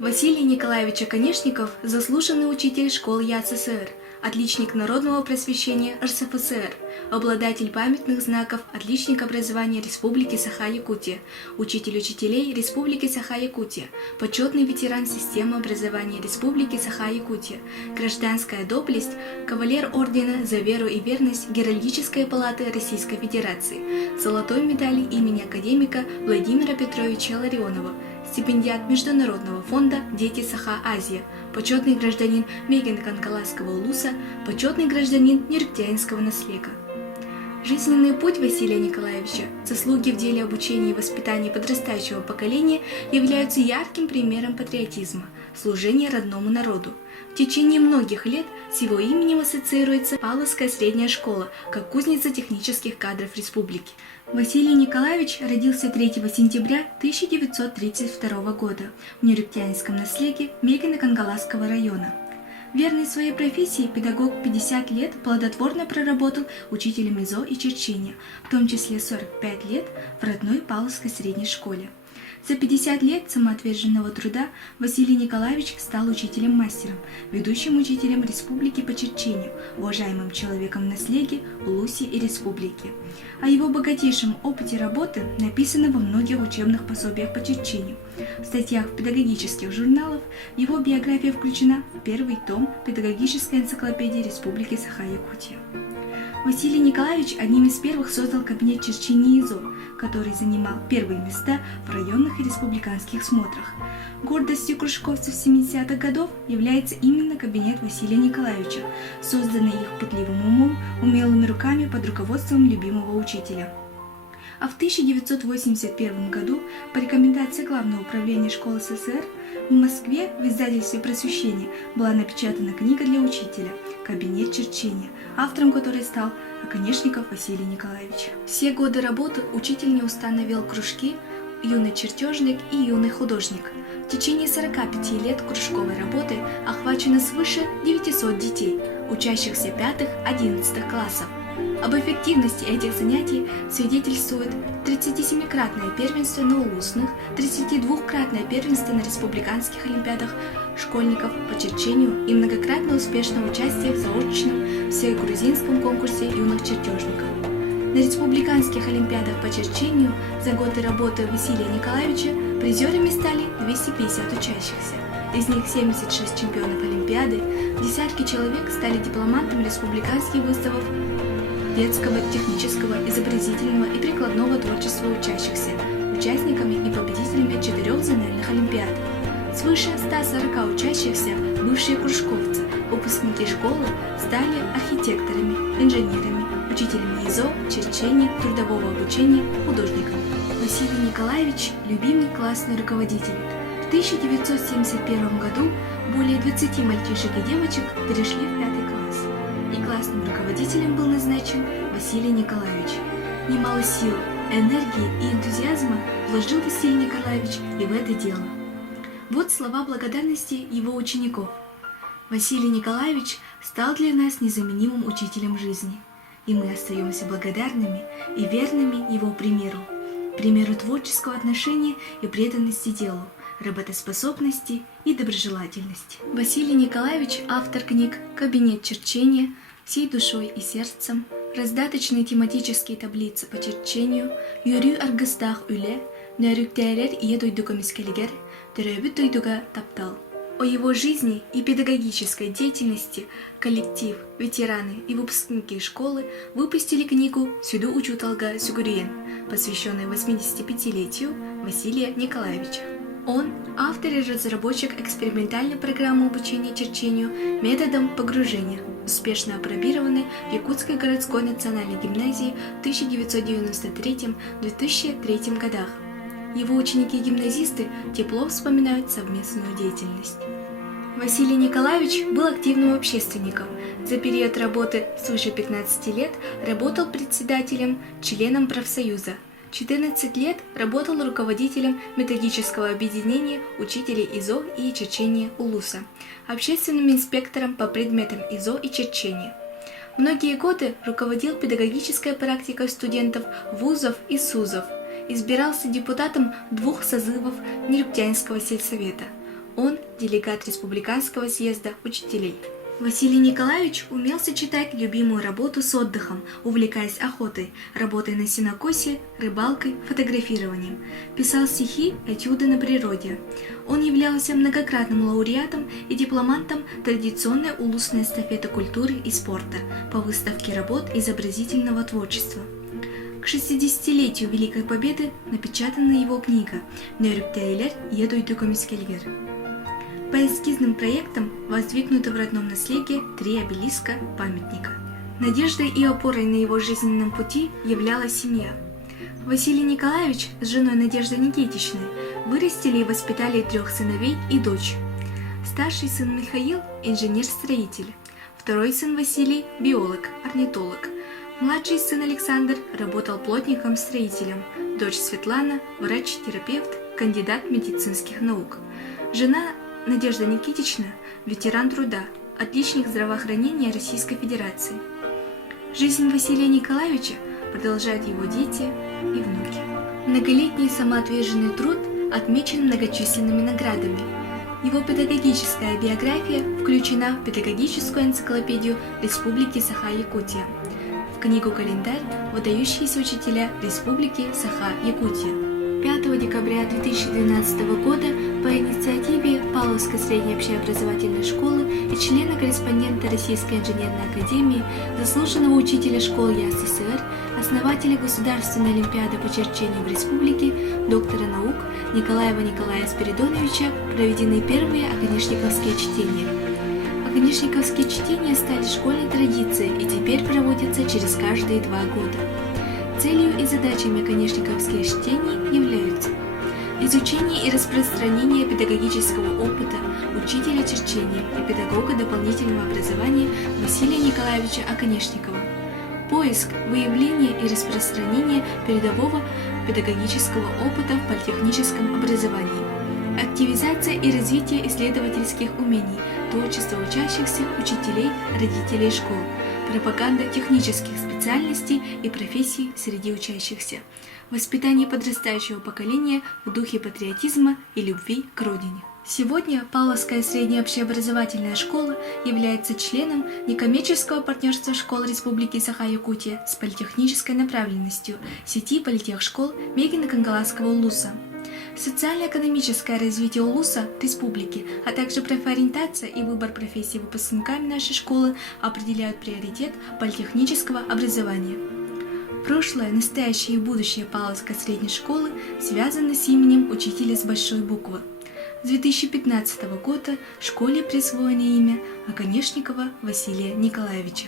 Василий Николаевич Оконешников – заслуженный учитель школ ЯССР, отличник народного просвещения РСФСР, обладатель памятных знаков, отличник образования Республики Саха-Якутия, учитель учителей Республики Саха-Якутия, почетный ветеран системы образования Республики Саха-Якутия, гражданская доблесть, кавалер ордена за веру и верность Геральдической палаты Российской Федерации, золотой медали имени академика Владимира Петровича Ларионова, стипендиат Международного фонда «Дети Саха-Азия», почетный гражданин Мегенканкаласского улуса, почетный гражданин Нерюктянского наслега. Жизненный путь Василия Николаевича, заслуги в деле обучения и воспитания подрастающего поколения являются ярким примером патриотизма, служения родному народу. В течение многих лет с его именем ассоциируется Павловская средняя школа, как кузница технических кадров республики. Василий Николаевич родился 3 сентября 1932 года в Нерюктянском наслеге Мегино-Кангаласского района. Верный своей профессии педагог 50 лет плодотворно проработал учителем ИЗО и черчения, в том числе 45 лет в родной Павловской средней школе. За 50 лет самоотверженного труда Василий Николаевич стал учителем-мастером, ведущим учителем республики по черчению, уважаемым человеком в наслеге, улусе и республике. О его богатейшем опыте работы написано во многих учебных пособиях по черчению. В статьях в педагогических журналах его биография включена в первый том педагогической энциклопедии Республики Саха-Якутия. Василий Николаевич одним из первых создал кабинет черчения ИЗО, который занимал первые места в районных и республиканских смотрах. Гордостью кружковцев 70-х годов является именно кабинет Василия Николаевича, созданный их пытливым умом, умелыми руками под руководством любимого учителя. А в 1981 году по рекомендации Главного управления школ СССР в Москве в издательстве «Просвещение» была напечатана книга для учителя «Кабинет черчения», автором которой стал Оконешников Василий Николаевич. Все годы работы учитель неустанно вел кружки «Юный чертежник» и «Юный художник». В течение 45 лет кружковой работы охвачено свыше 900 детей, учащихся 5-11 классов. Об эффективности этих занятий свидетельствует 37-кратное первенство на улусных, 32-кратное первенство на республиканских олимпиадах школьников по черчению и многократное успешное участие в заочном всегрузинском конкурсе юных чертежников. На республиканских олимпиадах по черчению за годы работы Василия Николаевича призерами стали 250 учащихся. Из них 76 чемпионов олимпиады, десятки человек стали дипломантами республиканских выставок детского, технического, изобразительного и прикладного творчества учащихся, участниками и победителями 4 зональных олимпиад. Свыше 140 учащихся, бывшие кружковцы, выпускники школы, стали архитекторами, инженерами, учителями ИЗО, черчения, трудового обучения, художниками. Василий Николаевич – любимый классный руководитель. В 1971 году более 20 мальчишек и девочек перешли в 5 класс, и классным руководителем был назначен Василий Николаевич. Немало сил, энергии и энтузиазма вложил Василий Николаевич и в это дело. Вот слова благодарности его учеников. Василий Николаевич стал для нас незаменимым учителем жизни, и мы остаемся благодарными и верными его примеру творческого отношения и преданности делу, работоспособности и доброжелательности. Василий Николаевич – автор книг «Кабинет черчения», «Всей душой и сердцем», раздаточные тематические таблицы по черчению, «Юрю аргыстах үле», «Нерюктәйлер ие дойдукомискелигер», «Теребит дойдуга таптал». О его жизни и педагогической деятельности коллектив, ветераны и выпускники школы выпустили книгу «Сюду учуталга Сюгуриен», посвященную 85-летию Василия Николаевича. Он – автор и разработчик экспериментальной программы обучения черчению методом погружения, успешно апробированной в Якутской городской национальной гимназии в 1993-2003 годах. Его ученики-гимназисты тепло вспоминают совместную деятельность. Василий Николаевич был активным общественником. За период работы свыше 15 лет работал председателем, членом профсоюза. 14 лет работал руководителем методического объединения учителей ИЗО и черчения улуса, общественным инспектором по предметам ИЗО и черчения. Многие годы руководил педагогической практикой студентов вузов и СУЗов, избирался депутатом 2 созывов Нерюктянского сельсовета. Он – делегат Республиканского съезда учителей. Василий Николаевич умел сочетать любимую работу с отдыхом, увлекаясь охотой, работой на сенокосе, рыбалкой, фотографированием. Писал стихи, этюды на природе. Он являлся многократным лауреатом и дипломантом традиционной улусной эстафеты культуры и спорта по выставке работ изобразительного творчества. К 60-летию Великой Победы напечатана его книга «Нөрүптейлер едуйду комискельгер». По эскизным проектам воздвигнуты в родном наследии 3 обелиска памятника. Надеждой и опорой на его жизненном пути являлась семья. Василий Николаевич с женой Надеждой Никитичной вырастили и воспитали 3 сыновей и дочь. Старший сын Михаил – инженер-строитель, второй сын Василий – биолог, орнитолог. Младший сын Александр работал плотником-строителем, дочь Светлана – врач-терапевт, кандидат медицинских наук. Жена Надежда Никитична – ветеран труда, отличник здравоохранения Российской Федерации. Жизнь Василия Николаевича продолжают его дети и внуки. Многолетний самоотверженный труд отмечен многочисленными наградами. Его педагогическая биография включена в педагогическую энциклопедию Республики Саха-Якутия, в книгу-календарь «Выдающиеся учителя Республики Саха-Якутия». 5 декабря 2012 года по инициативе Павловской средней общеобразовательной школы и члена-корреспондента Российской инженерной академии, заслуженного учителя школ ЯССР, основателя Государственной олимпиады по черчению в республике, доктора наук Николаева Николая Спиридоновича проведены первые оконечниковские чтения. Оконечниковские чтения стали школьной традицией и теперь проводятся через каждые 2 года. Целью и задачами оконечниковских чтений являются изучение и распространение педагогического опыта учителя черчения и педагога дополнительного образования Василия Николаевича Оконечникова, поиск, выявление и распространение передового педагогического опыта в политехническом образовании, активизация и развитие исследовательских умений, творчество учащихся, учителей, родителей школ, пропаганда технических специальностей и профессий среди учащихся, воспитание подрастающего поколения в духе патриотизма и любви к родине. Сегодня Павловская средняя общеобразовательная школа является членом некоммерческого партнерства школ Республики Саха-Якутия с политехнической направленностью сети политехшкол Мегино-Кангаласского улуса. Социально-экономическое развитие улуса, республики, а также профориентация и выбор профессий выпускниками нашей школы определяют приоритет политехнического образования. Прошлое, настоящее и будущее Павловской средней школы связаны с именем учителя с большой буквы. С 2015 года школе присвоено имя Оконечникова Василия Николаевича.